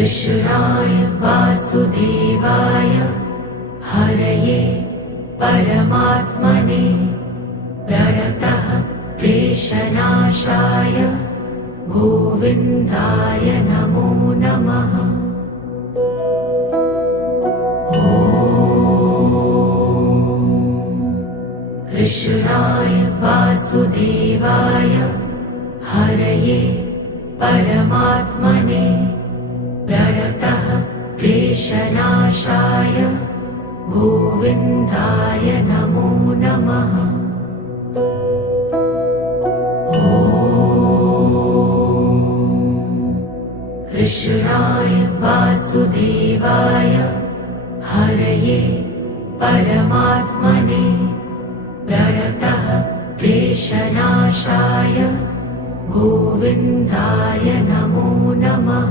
कृष्णाय वासुदेवाय हरये परमात्मने प्रणतः क्लेशनाशाय गोविन्दाय नमो नमः। कृष्णाय वासुदेवाय हरये परमात्मने प्रणतः क्लेशनाशाय गोविन्दाय नमो नमः। कृष्णाय वासुदेवाय हरये परमात्मने प्रणतः क्लेशनाशाय गोविन्दाय नमो नमः।